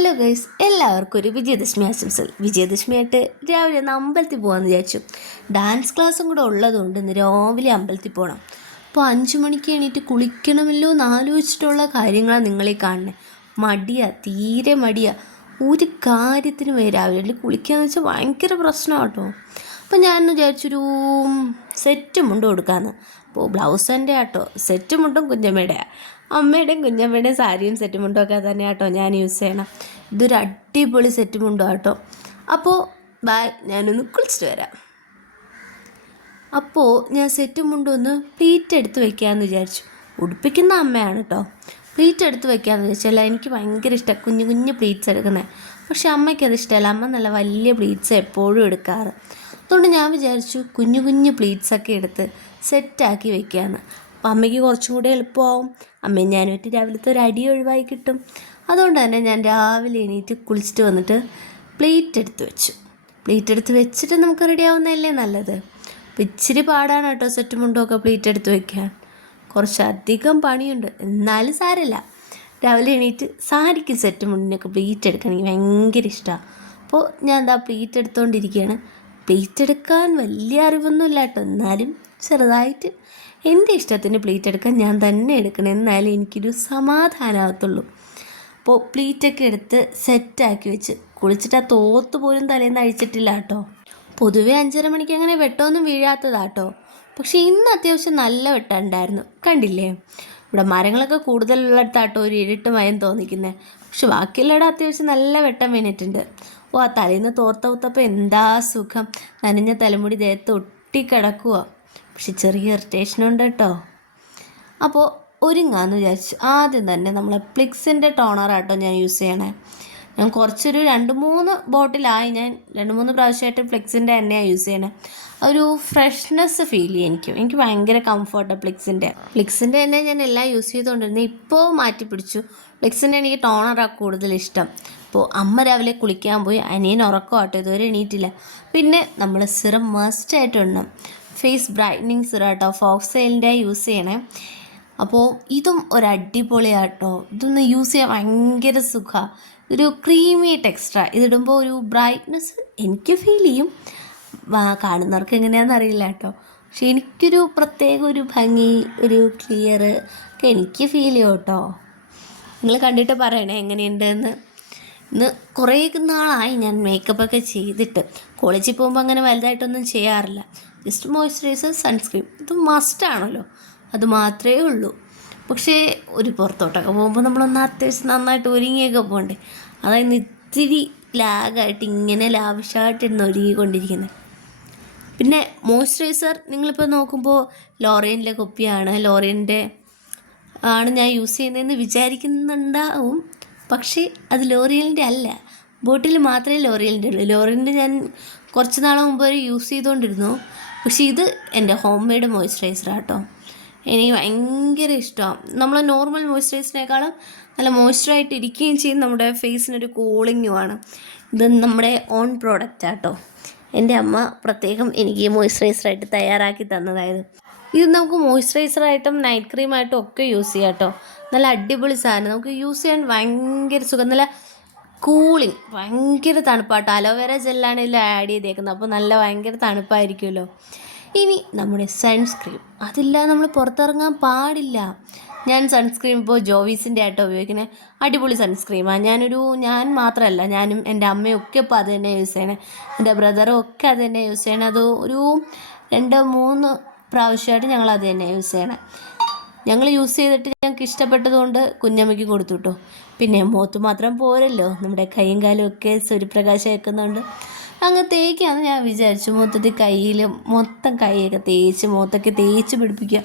Hello guys, എല്ലാവർക്കും ഒരു വിജയദശമി ആശംസകൾ. വിജയദശമിയായിട്ട് രാവിലെ ഒന്ന് അമ്പലത്തിൽ പോകാമെന്ന് വിചാരിച്ചു. ഡാൻസ് ക്ലാസ്സും കൂടെ ഉള്ളതുകൊണ്ട് ഇന്ന് രാവിലെ അമ്പലത്തിൽ പോകണം. അപ്പോൾ 5 മണിക്ക് എണീറ്റ് കുളിക്കണമല്ലോ എന്ന് ആലോചിച്ചിട്ടുള്ള കാര്യങ്ങളാണ് നിങ്ങളീ കാണുന്നത്. തീരെ മടിയാ. ഒരു കാര്യത്തിനും രാവിലെ കുളിക്കാന്ന് വെച്ചാൽ ഭയങ്കര പ്രശ്നമാണ് കേട്ടോ. അപ്പോൾ ഞാൻ വിചാരിച്ചൊരു സെറ്റ് മുണ്ട് കൊടുക്കാമെന്ന്. അപ്പോൾ ബ്ലൗസിൻ്റെ ആട്ടോ സെറ്റ് മുണ്ടും കുഞ്ഞമ്മയുടെയാണ്. അമ്മയുടെയും കുഞ്ഞമ്മയുടെയും സാരിയും സെറ്റ് മുണ്ടും ഒക്കെ തന്നെ ആട്ടോ ഞാൻ യൂസ് ചെയ്യണം. ഇതൊരു അടിപൊളി സെറ്റ് മുണ്ടോ ആട്ടോ. അപ്പോൾ ബൈ, ഞാനൊന്ന് കുളിച്ചിട്ട് വരാം. അപ്പോൾ ഞാൻ സെറ്റ് മുണ്ടൊന്ന് പ്ലീറ്റ് എടുത്ത് വയ്ക്കാമെന്ന് വിചാരിച്ചു. ഉടുപ്പിക്കുന്ന അമ്മയാണ് കേട്ടോ. പ്ലീറ്റ് എടുത്ത് വയ്ക്കാമെന്ന് വെച്ചാൽ എനിക്ക് ഭയങ്കര ഇഷ്ടമാണ് കുഞ്ഞു കുഞ്ഞു പ്ലീറ്റ്സ് എടുക്കുന്നത്. പക്ഷേ അമ്മയ്ക്കത് ഇഷ്ടമല്ല. അമ്മ നല്ല വലിയ പ്ലീറ്റ്സ് എപ്പോഴും എടുക്കാറ്. അതുകൊണ്ട് ഞാൻ വിചാരിച്ചു കുഞ്ഞു കുഞ്ഞു പ്ലീറ്റ്സൊക്കെ എടുത്ത് സെറ്റാക്കി വയ്ക്കാമെന്ന്. അപ്പോൾ അമ്മയ്ക്ക് കുറച്ചും കൂടെ എളുപ്പമാവും. അമ്മയും ഞാനുമായിട്ട് രാവിലത്തെ ഒരു അടി ഒഴിവായി കിട്ടും. അതുകൊണ്ട് തന്നെ ഞാൻ രാവിലെ എണീറ്റ് കുളിച്ചിട്ട് വന്നിട്ട് പ്ലേറ്റ് എടുത്ത് വെച്ചു. പ്ലേറ്റ് എടുത്ത് വെച്ചിട്ട് നമുക്ക് റെഡി ആവുന്നതല്ലേ നല്ലത്. അപ്പോൾ ഇച്ചിരി പാടാണ് കേട്ടോ സെറ്റ് മുണ്ടൊക്കെ പ്ലേറ്റ് എടുത്ത് വയ്ക്കാൻ. കുറച്ചധികം പണിയുണ്ട്, എന്നാലും സാരമില്ല. രാവിലെ എണീറ്റ് സാരിക്ക് സെറ്റ് മുണ്ടിനൊക്കെ പ്ലേറ്റ് എടുക്കാൻ എനിക്ക് ഭയങ്കര ഇഷ്ടമാണ്. അപ്പോൾ ഞാൻ എന്താ പ്ലേറ്റ് എടുത്തുകൊണ്ടിരിക്കുകയാണ്. പ്ലേറ്റ് എടുക്കാൻ വലിയ അറിവൊന്നുമില്ല കേട്ടോ, എന്നാലും ചെറുതായിട്ട് എൻ്റെ ഇഷ്ടത്തിന് പ്ലേറ്റ് എടുക്കാൻ ഞാൻ തന്നെ എടുക്കണം, എന്നാലും എനിക്കൊരു സമാധാനമാകത്തുള്ളൂ. അപ്പോൾ പ്ലേറ്റൊക്കെ എടുത്ത് സെറ്റാക്കി വെച്ച് കുളിച്ചിട്ട് ആ തോത്ത് പോലും തലേന്ന് അഴിച്ചിട്ടില്ല കേട്ടോ. പൊതുവേ 5:30 മണിക്ക് അങ്ങനെ വെട്ടമൊന്നും വീഴാത്തതാട്ടോ. പക്ഷേ ഇന്ന് അത്യാവശ്യം നല്ല വെട്ടമുണ്ടായിരുന്നു. കണ്ടില്ലേ, ഇവിടെ മരങ്ങളൊക്കെ കൂടുതലുള്ളിടത്താട്ടോ ഒരു ഇരുട്ട് മയം തോന്നിക്കുന്നത്. പക്ഷെ ബാക്കിയുള്ളവിടെ അത്യാവശ്യം നല്ല വെട്ടം വീണിട്ടുണ്ട്. ആ തലേന്ന് തോർത്തപ്പോൾ എന്താ സുഖം. നനഞ്ഞ തലമുടി ദേഹത്ത് ഒട്ടിക്കിടക്കുക. പക്ഷെ ചെറിയ ഇറിറ്റേഷനുണ്ട് കേട്ടോ. അപ്പോൾ ഒരുങ്ങാന്ന് വിചാരിച്ചു. ആദ്യം തന്നെ നമ്മൾ പ്ലിക്സിൻ്റെ ടോണറാട്ടോ ഞാൻ യൂസ് ചെയ്യണേ. ഞാൻ കുറച്ചൊരു 2-3 ബോട്ടിലായി. ഞാൻ 2-3 പ്രാവശ്യമായിട്ട് ഫ്ലിക്സിൻ്റെ എണ്ണയാണ് യൂസ് ചെയ്യണേ. ഒരു ഫ്രഷ്നെസ് ഫീൽ ചെയ്യും എനിക്ക് ഭയങ്കര കംഫർട്ടാണ് ഫ്ലിക്സിൻ്റെ എണ്ണ ഞാൻ എല്ലാം യൂസ് ചെയ്തുകൊണ്ടിരുന്നത്. ഇപ്പോൾ മാറ്റി പിടിച്ചു. ഫ്ലിക്സിൻ്റെ എനിക്ക് ടോണറാണ് കൂടുതൽ ഇഷ്ടം. അപ്പോൾ അമ്മ രാവിലെ കുളിക്കാൻ പോയി, അനിയൻ ഉറക്കമാട്ടോ, ഇതുവരെ എണീറ്റില്ല. പിന്നെ നമ്മൾ സിറം മസ്റ്റായിട്ട് ഇടണം. ഫേസ് ബ്രൈറ്റനിങ് സിറം കേട്ടോ, ഫോക്സൈലിൻ്റെ യൂസ് ചെയ്യണേ. അപ്പോൾ ഇതും ഒരു അടിപൊളിയാട്ടോ. ഇതൊന്ന് യൂസ് ചെയ്യാൻ ഭയങ്കര സുഖമാണ്. ഒരു ക്രീമി ടെക്സ്ചർ. ഇതിടുമ്പോൾ ഒരു ബ്രൈറ്റ്നെസ് എനിക്ക് ഫീൽ ചെയ്യും. കാണുന്നവർക്ക് എങ്ങനെയാണെന്ന് അറിയില്ല കേട്ടോ. പക്ഷെ എനിക്കൊരു പ്രത്യേക ഒരു ഭംഗി, ഒരു ക്ലിയർ ഒക്കെ എനിക്ക് ഫീൽ ചെയ്യും കേട്ടോ. നിങ്ങൾ കണ്ടിട്ട് പറയണേ എങ്ങനെയുണ്ടെന്ന്. ഇന്ന് കുറേ നാളായി ഞാൻ മേക്കപ്പൊക്കെ ചെയ്തിട്ട്. കോളേജിൽ പോകുമ്പോൾ അങ്ങനെ വലുതായിട്ടൊന്നും ചെയ്യാറില്ല. ജസ്റ്റ് മോയ്സ്ചറൈസർ, സൺസ്ക്രീൻ, ഇത് മസ്റ്റാണല്ലോ, അത് മാത്രമേ ഉള്ളൂ. പക്ഷേ ഒരു പുറത്തോട്ടൊക്കെ പോകുമ്പോൾ നമ്മളൊന്ന് അത്യാവശ്യം നന്നായിട്ട് ഒരുങ്ങിയൊക്കെ പോകണ്ടേ. അതായത് ഇത്തിരി ലാഗായിട്ട് ഇങ്ങനെ ലാവിഷായിട്ടിരുന്ന് ഒരുങ്ങിക്കൊണ്ടിരിക്കുന്നത്. പിന്നെ മോയ്സ്ചറൈസർ നിങ്ങളിപ്പോൾ നോക്കുമ്പോൾ ലോറിയൻ്റെ കുപ്പിയാണ്, ലോറിയൻ്റെ ആണ് ഞാൻ യൂസ് ചെയ്യുന്നതെന്ന് വിചാരിക്കുന്നുണ്ടാവും. പക്ഷേ അത് ലോറിയലിൻ്റെ അല്ല, ബോട്ടിൽ മാത്രമേ ലോറിയലിൻ്റെ ഉള്ളൂ. ലോറിയലിൻ്റെ ഞാൻ കുറച്ച് നാൾ മുമ്പ് വരെ യൂസ് ചെയ്തുകൊണ്ടിരുന്നു. പക്ഷേ ഇത് എൻ്റെ ഹോം മെയ്ഡ് മോയ്സ്ചറൈസറാണ് കേട്ടോ. എനിക്ക് ഭയങ്കര ഇഷ്ടമാണ്. നമ്മൾ നോർമൽ മോയ്സ്ചറൈസറിനേക്കാളും നല്ല മോയ്സ്ചറായിട്ട് ഇരിക്കുകയും ചെയ്യും. നമ്മുടെ ഫേസിനൊരു കൂളിങ്ങുമാണ്. ഇത് നമ്മുടെ ഓൺ പ്രോഡക്റ്റാണ് കേട്ടോ. എൻ്റെ അമ്മ പ്രത്യേകം എനിക്ക് മോയ്സ്ചറൈസറായിട്ട് തയ്യാറാക്കി തന്നതായത്. ഇത് നമുക്ക് മോയ്സ്ചറൈസറായിട്ടും നൈറ്റ് ക്രീമായിട്ടും ഒക്കെ യൂസ് ചെയ്യാം കേട്ടോ. നല്ല അടിപൊളി സാധനം, നമുക്ക് യൂസ് ചെയ്യാൻ ഭയങ്കര സുഖം. നല്ല കൂളിങ്, ഭയങ്കര തണുപ്പാട്ടോ. അലോവേര ജെല്ലാണ് ഇതിൽ ആഡ് ചെയ്തേക്കുന്നത്. അപ്പോൾ നല്ല ഭയങ്കര തണുപ്പായിരിക്കുമല്ലോ. ഇനി നമ്മുടെ സൺസ്ക്രീൻ, അതില്ലാതെ നമ്മൾ പുറത്തിറങ്ങാൻ പാടില്ല. ഞാൻ സൺസ്ക്രീൻ ഇപ്പോൾ ജോവീസിൻ്റെ ആട്ടോ ഉപയോഗിക്കുന്നത്. അടിപൊളി സൺസ്ക്രീമാണ്. ഞാൻ മാത്രമല്ല, ഞാനും എൻ്റെ അമ്മയും ഒക്കെ ഇപ്പോൾ അത് തന്നെ യൂസ് ചെയ്യണേ. എൻ്റെ ബ്രദറും ഒക്കെ അത് തന്നെ യൂസ് ചെയ്യണേ. അത് ഒരു 2-3 പ്രാവശ്യമായിട്ട് ഞങ്ങൾ അത് തന്നെ യൂസ് ചെയ്യണേ. ഞങ്ങൾ യൂസ് ചെയ്തിട്ട് ഞങ്ങൾക്ക് ഇഷ്ടപ്പെട്ടതുകൊണ്ട് കുഞ്ഞമ്മയ്ക്ക് കൊടുത്തു കേട്ടോ. പിന്നെ മുഖത്ത് മാത്രം പോരല്ലോ, നമ്മുടെ കൈയും കാലും ഒക്കെ സൂര്യപ്രകാശം വെക്കുന്നുണ്ട്. അങ്ങ് തേക്കാന്ന് ഞാൻ വിചാരിച്ചു. മൊത്തത്തിൽ മൊത്തം കൈയൊക്കെ മുഖത്തൊക്കെ തേച്ച് പിടിപ്പിക്കുക.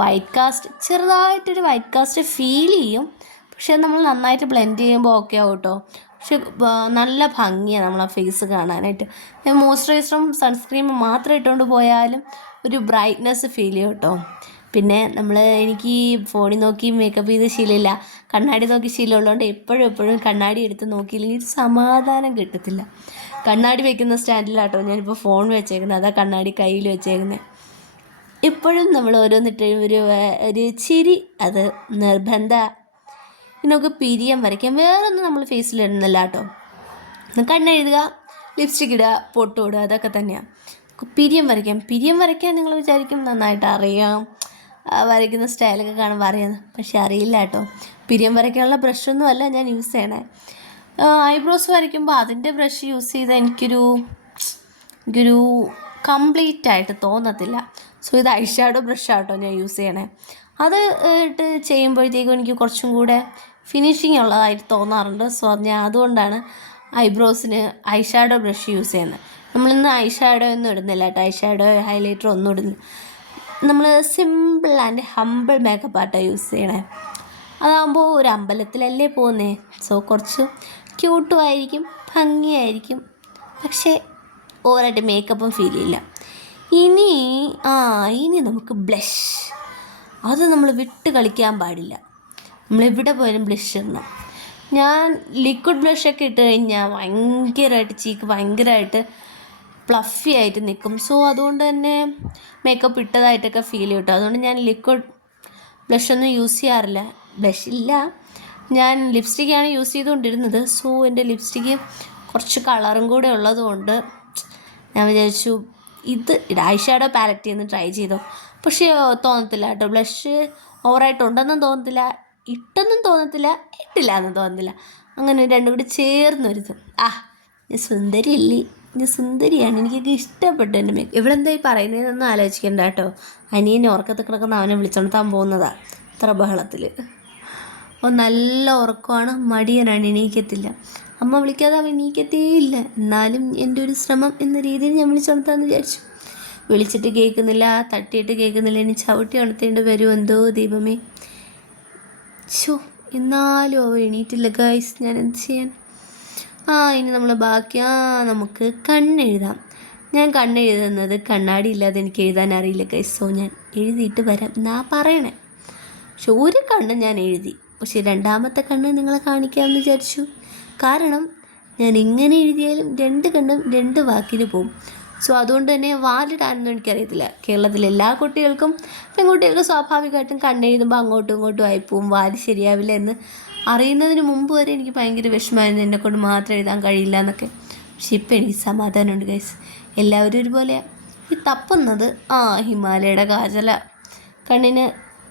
വൈറ്റ് കാസ്റ്റ്, ചെറുതായിട്ടൊരു വൈറ്റ് കാസ്റ്റ് ഫീൽ ചെയ്യും. പക്ഷേ നമ്മൾ നന്നായിട്ട് ബ്ലെൻഡ് ചെയ്യുമ്പോൾ ഓക്കെ ആവും കേട്ടോ. പക്ഷെ നല്ല ഭംഗിയാണ് നമ്മളെ ഫേസ് കാണാനായിട്ട്. മോയ്സ്ചറൈസറും സൺസ്ക്രീമും മാത്രം ഇട്ടുകൊണ്ട് പോയാലും ഒരു ബ്രൈറ്റ്നെസ് ഫീൽ ചെയ്യും കേട്ടോ. പിന്നെ എനിക്ക് ഫോണിൽ നോക്കി മേക്കപ്പ് ചെയ്ത് ശീലമില്ല, കണ്ണാടി നോക്കി ശീലമുള്ളതുകൊണ്ട് എപ്പോഴും കണ്ണാടി എടുത്ത് നോക്കിയില്ലെങ്കിൽ ഒരു സമാധാനം കിട്ടത്തില്ല. കണ്ണാടി വെക്കുന്ന സ്റ്റാൻഡിലാട്ടോ ഞാനിപ്പോൾ ഫോൺ വെച്ചേക്കുന്നത്. അതാ കണ്ണാടി കയ്യിൽ വെച്ചേക്കുന്നത്. എപ്പോഴും നമ്മൾ ഓരോന്നിട്ട് ഒരു ചിരി അത് നിർബന്ധമാണ്. പിന്നെ നമുക്ക് പിരിയം വരയ്ക്കാം. വേറൊന്നും നമ്മൾ ഫേസിൽ ഇടുന്നില്ല കേട്ടോ. കണ്ണെഴുതുക, ലിപ്സ്റ്റിക് ഇടുക, പൊട്ടിടുക, അതൊക്കെ തന്നെയാണ്. പിരിയം വരയ്ക്കാം. പിരിയം വരയ്ക്കാൻ നിങ്ങൾ വിചാരിക്കും നന്നായിട്ട് അറിയാം, വരയ്ക്കുന്ന സ്റ്റൈലൊക്കെ കാണുമ്പോൾ അറിയാം. പക്ഷെ അറിയില്ല കേട്ടോ. പിരിയം വരയ്ക്കാനുള്ള ബ്രഷൊന്നും അല്ല ഞാൻ യൂസ് ചെയ്യണേ. ഐബ്രോസ് വരയ്ക്കുമ്പോൾ അതിൻ്റെ ബ്രഷ് യൂസ് ചെയ്താൽ എനിക്കൊരു കംപ്ലീറ്റ് ആയിട്ട് തോന്നത്തില്ല. സോ ഇത് ഐഷാഡോ ബ്രഷാട്ടോ ഞാൻ യൂസ് ചെയ്യണേ. അത് ഇട്ട് ചെയ്യുമ്പോഴത്തേക്കും എനിക്ക് കുറച്ചും കൂടെ ഫിനിഷിങ് ഉള്ളതായിട്ട് തോന്നാറുണ്ട്. സോ ഞാൻ അതുകൊണ്ടാണ് ഐബ്രോസിന് ഐഷാഡോ ബ്രഷ് യൂസ് ചെയ്യുന്നത്. നമ്മളിന്ന് ഐഷാഡോ ഒന്നും ഇടുന്നില്ല കേട്ടോ. ഐഷാഡോ ഹൈലൈറ്റർ ഒന്നും ഇടുന്നു. നമ്മൾ സിമ്പിൾ ആൻഡ് ഹമ്പിൾ മേക്കപ്പ് ആയിട്ടാണ് യൂസ് ചെയ്യണേ. അതാകുമ്പോൾ ഒരു അമ്പലത്തിലല്ലേ പോകുന്നേ. സോ കുറച്ച് ക്യൂട്ടും ആയിരിക്കും, ഭംഗിയായിരിക്കും. പക്ഷേ ഓവറായിട്ട് മേക്കപ്പും ഫീൽ ചെയ്യില്ല. ഇനി നമുക്ക് ബ്ലഷ്. അത് നമ്മൾ വിട്ട് കളിക്കാൻ പാടില്ല. നമ്മളെവിടെ പോയാലും ബ്ലഷ് ഇടണം. ഞാൻ ലിക്വിഡ് ബ്ലഷൊക്കെ ഇട്ട് കഴിഞ്ഞാൽ ഭയങ്കരമായിട്ട് ചീക്ക് ഭയങ്കരമായിട്ട് ഫ്ലഫി ആയിട്ട് നിൽക്കും. സോ അതുകൊണ്ട് തന്നെ മേക്കപ്പ് ഇട്ടതായിട്ടൊക്കെ ഫീൽ ചെയ്യും കേട്ടോ. അതുകൊണ്ട് ഞാൻ ലിക്വിഡ് ബ്ലഷൊന്നും യൂസ് ചെയ്യാറില്ല. ബ്ലഷില്ല, ഞാൻ ലിപ്സ്റ്റിക്കാണ് യൂസ് ചെയ്തുകൊണ്ടിരുന്നത്. സോ എൻ്റെ ലിപ്സ്റ്റിക്ക് കുറച്ച് കളറും കൂടെ ഉള്ളതുകൊണ്ട് ഞാൻ വിചാരിച്ചു ഇത് ഐഷാഡോ പാലറ്റിൽ നിന്ന് ട്രൈ ചെയ്തോ. പക്ഷേ തോന്നത്തില്ല കേട്ടോ. ബ്ലഷ് ഓവറായിട്ടുണ്ടെന്നും തോന്നത്തില്ല, ഇട്ടെന്നും തോന്നത്തില്ല, ഇട്ടില്ല എന്നും തോന്നത്തില്ല. അങ്ങനെ രണ്ടും കൂടി ചേർന്നൊരിത്. ഞാൻ സുന്ദരിയല്ലേ, ഞാൻ സുന്ദരിയാണ്, എനിക്കൊക്കെ ഇഷ്ടപ്പെട്ടു എൻ്റെ മേക്കപ്പ്. ഇവിടെ എന്തായി പറയുന്നതെന്നൊന്നും ആലോചിക്കണ്ട കേട്ടോ. അനിയനെ ഉറക്കത്തിൽ കിടക്കുന്ന അവനെ വിളിച്ചോണ്ടാൻ പോകുന്നതാണ് ഇത്ര ബഹളത്തിൽ. നല്ല ഉറക്കമാണ്, മടിയനാണ്, എണീക്കത്തില്ല. അമ്മ വിളിക്കാതെ അവൻ എണീക്കത്തേയില്ല. എന്നാലും എൻ്റെ ഒരു ശ്രമം എന്ന രീതിയിൽ ഞാൻ വിളിച്ചോണ്ടാന്ന് വിചാരിച്ചു. വിളിച്ചിട്ട് കേൾക്കുന്നില്ല, തട്ടിയിട്ട് കേൾക്കുന്നില്ല. ഇനി ചവിട്ടി ഉണർത്തേണ്ടി വരും എന്തോ ദൈവമേ. എന്നാലും അവ എണീറ്റില്ല ഗൈസ്. ഞാൻ എന്ത് ചെയ്യാൻ? ഇനി നമ്മൾ ബാക്കി നമുക്ക് കണ്ണെഴുതാം. ഞാൻ കണ്ണെഴുതുന്നത് കണ്ണാടി ഇല്ലാതെ എനിക്ക് എഴുതാൻ അറിയില്ല ഗൈസ്. സോ ഞാൻ എഴുതിയിട്ട് വരാം എന്നാ പറയണേ. പക്ഷെ ഒരു കണ്ണ് ഞാൻ എഴുതി, പക്ഷെ രണ്ടാമത്തെ കണ്ണ് നിങ്ങളെ കാണിക്കാമെന്ന് വിചാരിച്ചു. കാരണം ഞാൻ ഇങ്ങനെ എഴുതിയാലും രണ്ട് കണ്ണും രണ്ട് വാക്കിന് പോവും. സോ അതുകൊണ്ട് തന്നെ വാലിടാനൊന്നും എനിക്കറിയത്തില്ല. കേരളത്തിലെ എല്ലാ കുട്ടികൾക്കും പെൺകുട്ടികൾക്ക് സ്വാഭാവികമായിട്ടും കണ്ണെഴുതുമ്പോൾ അങ്ങോട്ടും ഇങ്ങോട്ടും ആയിപ്പോവും, വാല് ശരിയാവില്ല എന്ന് അറിയുന്നതിന് മുമ്പ് വരെ എനിക്ക് ഭയങ്കര വിഷമമായിരുന്നു, എന്നെക്കൊണ്ട് മാത്രം എഴുതാൻ കഴിയില്ല എന്നൊക്കെ. പക്ഷെ ഇപ്പം എനിക്ക് സമാധാനമുണ്ട് ഗൈസ്. എല്ലാവരും ഒരുപോലെ. ഈ തപ്പുന്നത് ഹിമാലയയുടെ കാജല കണ്ണിന്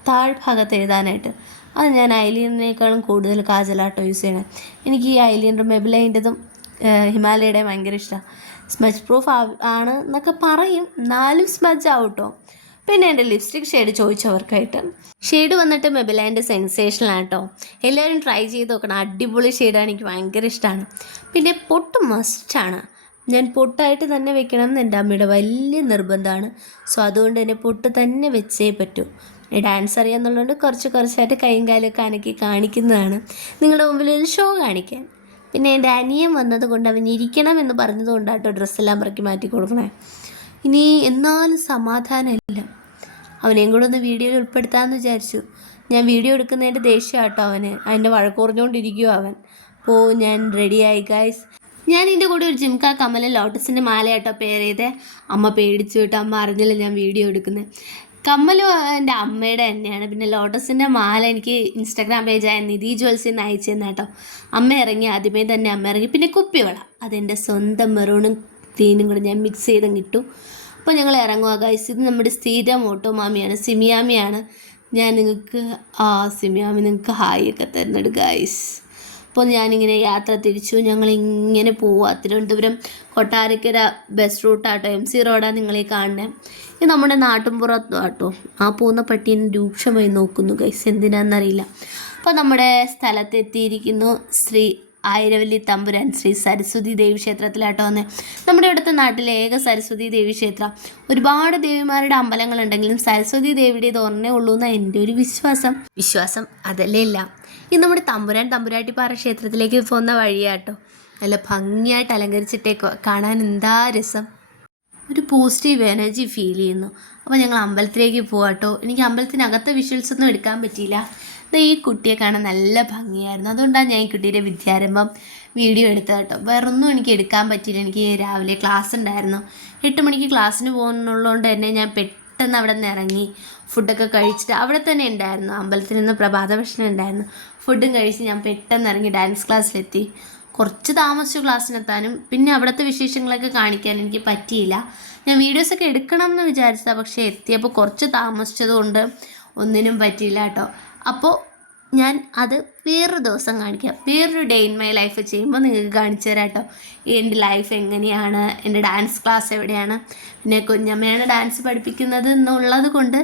താഴ്ഭാഗത്ത് എഴുതാനായിട്ട്. അത് ഞാൻ ഐലൈനറിനേക്കാളും കൂടുതൽ കാജലാട്ടോ യൂസ് ചെയ്യണേ. എനിക്ക് ഈ ഐലൈനർ മെബിലൈൻ്റെതും ഹിമാലയയുടെ ഭയങ്കര ഇഷ്ടമാണ്. സ്മജ് പ്രൂഫ് ആണ് എന്നൊക്കെ പറയും, എന്നാലും സ്മജ് ആവട്ടോ. പിന്നെ എൻ്റെ ലിപ്സ്റ്റിക് ഷെയ്ഡ് ചോദിച്ചവർക്കായിട്ട് ഷെയ്ഡ് വന്നിട്ട് മെബിലൈൻ്റെ സെൻസേഷനാണ് കേട്ടോ. എല്ലാവരും ട്രൈ ചെയ്ത് നോക്കണം, അടിപൊളി ഷെയ്ഡാണ്, എനിക്ക് ഭയങ്കര ഇഷ്ടമാണ്. പിന്നെ പൊട്ട് മസ്റ്റാണ്. ഞാൻ പൊട്ടായിട്ട് തന്നെ വെക്കണം എന്ന് എൻ്റെ അമ്മയുടെ വലിയ നിർബന്ധമാണ്. സോ അതുകൊണ്ട് തന്നെ പൊട്ട് തന്നെ വെച്ചേ പറ്റൂ. ഡാൻസ് അറിയാമെന്നുള്ളതുകൊണ്ട് കുറച്ചായിട്ട് കൈയും കാലൊക്കെ അനക്കി കാണിക്കുന്നതാണ് നിങ്ങളുടെ മുമ്പിൽ ഒരു ഷോ കാണിക്കാൻ. പിന്നെ എൻ്റെ അനിയൻ വന്നത് കൊണ്ട് അവൻ ഇരിക്കണം എന്ന് പറഞ്ഞത് കൊണ്ടാട്ടോ ഡ്രസ്സെല്ലാം പറക്കി മാറ്റി കൊടുക്കണേ. ഇനി എന്നാലും സമാധാനമില്ല. അവനെയും കൂടെ ഒന്ന് വീഡിയോയിൽ ഉൾപ്പെടുത്താമെന്ന് വിചാരിച്ചു. ഞാൻ വീഡിയോ എടുക്കുന്നതിൻ്റെ ദേഷ്യം കേട്ടോ അവന്. അതിൻ്റെ വഴക്ക് കുറഞ്ഞുകൊണ്ടിരിക്കുമോ അവൻ. അപ്പോൾ ഞാൻ റെഡിയായി ഗൈസ്. ഞാൻ ഇതിൻ്റെ കൂടെ ഒരു ജിംക കമ്മൽ ലോട്ടസിൻ്റെ മാലയാട്ടോ പെയർ ചെയ്തേ. അമ്മ പേടിച്ചു കേട്ടോ, അമ്മ അറിഞ്ഞില്ല ഞാൻ വീഡിയോ എടുക്കുന്നത്. കമ്മലും എൻ്റെ അമ്മയുടെ തന്നെയാണ്. പിന്നെ ലോട്ടസിൻ്റെ മാല എനിക്ക് ഇൻസ്റ്റാഗ്രാം പേജായ നിധി ജ്വൽസിൽ നിന്ന് അയച്ചു തന്നെ കേട്ടോ. അമ്മ ഇറങ്ങി, ആദ്യമേ തന്നെ അമ്മ ഇറങ്ങി. പിന്നെ കുപ്പിവള, അതെൻ്റെ സ്വന്തം മെറൂണും ഗ്രീനും കൂടെ ഞാൻ മിക്സ് ചെയ്തും കിട്ടും. അപ്പോൾ ഞങ്ങൾ ഇറങ്ങുക ഗൈസ്. ഇത് നമ്മുടെ സ്ഥിരം ഓട്ടോ മാമിയാണ്, സിമിയാമിയാണ്. ഞാൻ നിങ്ങൾക്ക് സിമിയാമി നിങ്ങൾക്ക് ഹായ് ഒക്കെ തരുന്നുണ്ട് ഗൈസ്. അപ്പോൾ ഞാനിങ്ങനെ യാത്ര തിരിച്ചു. ഞങ്ങളിങ്ങനെ പോവുക. തിരുവനന്തപുരം കൊട്ടാരക്കര ബസ് റൂട്ടാട്ടോ, MC റോഡാണ് നിങ്ങളീ കാണുന്നത്. ഇത് നമ്മുടെ നാട്ടിൻപുറത്ത് കേട്ടോ. പോകുന്ന പട്ടീനെ രൂക്ഷമായി നോക്കുന്നു ഗൈസ്, എന്തിനാണെന്നറിയില്ല. അപ്പോൾ നമ്മുടെ സ്ഥലത്തെത്തിയിരിക്കുന്നു. ശ്രീ ആയിരവല്ലി തമ്പുരാൻ ശ്രീ സരസ്വതി ദേവി ക്ഷേത്രത്തിലാട്ടോ വന്നേ. നമ്മുടെ ഇവിടുത്തെ നാട്ടിലെ ഏക സരസ്വതി ദേവി ക്ഷേത്രം. ഒരുപാട് ദേവിമാരുടെ അമ്പലങ്ങളുണ്ടെങ്കിലും സരസ്വതി ദേവിയുടെ ഇത് ഒന്നേ ഉള്ളൂ എന്നാണ് എൻ്റെ ഒരു വിശ്വാസം അതല്ലേ ഇല്ല. ഇത് നമ്മുടെ തമ്പുരാട്ടിപ്പാറ ക്ഷേത്രത്തിലേക്ക് പോകുന്ന വഴിയാട്ടോ. നല്ല ഭംഗിയായിട്ട് അലങ്കരിച്ചിട്ടേക്കോ, കാണാൻ എന്താ രസം. ഒരു പോസിറ്റീവ് എനർജി ഫീൽ ചെയ്യുന്നു. അപ്പോൾ ഞങ്ങൾ അമ്പലത്തിലേക്ക് പോകാട്ടോ. എനിക്ക് അമ്പലത്തിനകത്തെ വിഷ്വൽസ് ഒന്നും എടുക്കാൻ പറ്റിയില്ല. ഈ കുട്ടിയെ കാണാൻ നല്ല ഭംഗിയായിരുന്നു. അതുകൊണ്ടാണ് ഞാൻ ഈ കുട്ടിയുടെ വിദ്യാരംഭം വീഡിയോ എടുത്തത് കേട്ടോ. വേറൊന്നും എനിക്ക് എടുക്കാൻ പറ്റിയില്ല. എനിക്ക് രാവിലെ ക്ലാസ് ഉണ്ടായിരുന്നു. 8 മണിക്ക് ക്ലാസ്സിന് പോകുന്നുള്ളതുകൊണ്ട് തന്നെ ഞാൻ പെട്ടെന്ന് അവിടെ നിന്ന് ഇറങ്ങി ഫുഡൊക്കെ കഴിച്ചിട്ട് അവിടെ തന്നെ ഉണ്ടായിരുന്നു, അമ്പലത്തിൽ നിന്ന് പ്രഭാത ഭക്ഷണം ഉണ്ടായിരുന്നു. ഫുഡും കഴിച്ച് ഞാൻ പെട്ടെന്ന് ഇറങ്ങി ഡാൻസ് ക്ലാസ്സിലെത്തി. കുറച്ച് താമസിച്ചു ക്ലാസ്സിനെത്താനും. പിന്നെ അവിടുത്തെ വിശേഷങ്ങളൊക്കെ കാണിക്കാൻ എനിക്ക് പറ്റിയില്ല. ഞാൻ വീഡിയോസൊക്കെ എടുക്കണം എന്ന് വിചാരിച്ചതാണ്, പക്ഷേ എത്തിയപ്പോൾ കുറച്ച് താമസിച്ചതുകൊണ്ട് ഒന്നിനും പറ്റിയില്ല കേട്ടോ. അപ്പോൾ ഞാൻ അത് വേറൊരു ദിവസം കാണിക്കാം, വേറൊരു ഡേ ഇൻ മൈ ലൈഫ് ചെയ്യുമ്പോൾ നിങ്ങൾക്ക് കാണിച്ചു തരാം കേട്ടോ. എൻ്റെ ലൈഫ് എങ്ങനെയാണ്, എൻ്റെ ഡാൻസ് ക്ലാസ് എവിടെയാണ്, പിന്നെ കുഞ്ഞമ്മയാണ് ഡാൻസ് പഠിപ്പിക്കുന്നത് എന്നുള്ളത് കൊണ്ട്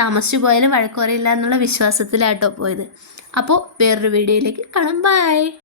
താമസിച്ചു പോയാലും വഴക്ക് പറയില്ല എന്നുള്ള വിശ്വാസത്തിലാട്ടോ പോയത്. അപ്പോൾ വേറൊരു വീഡിയോയിലേക്ക് കാണാം. ബൈ.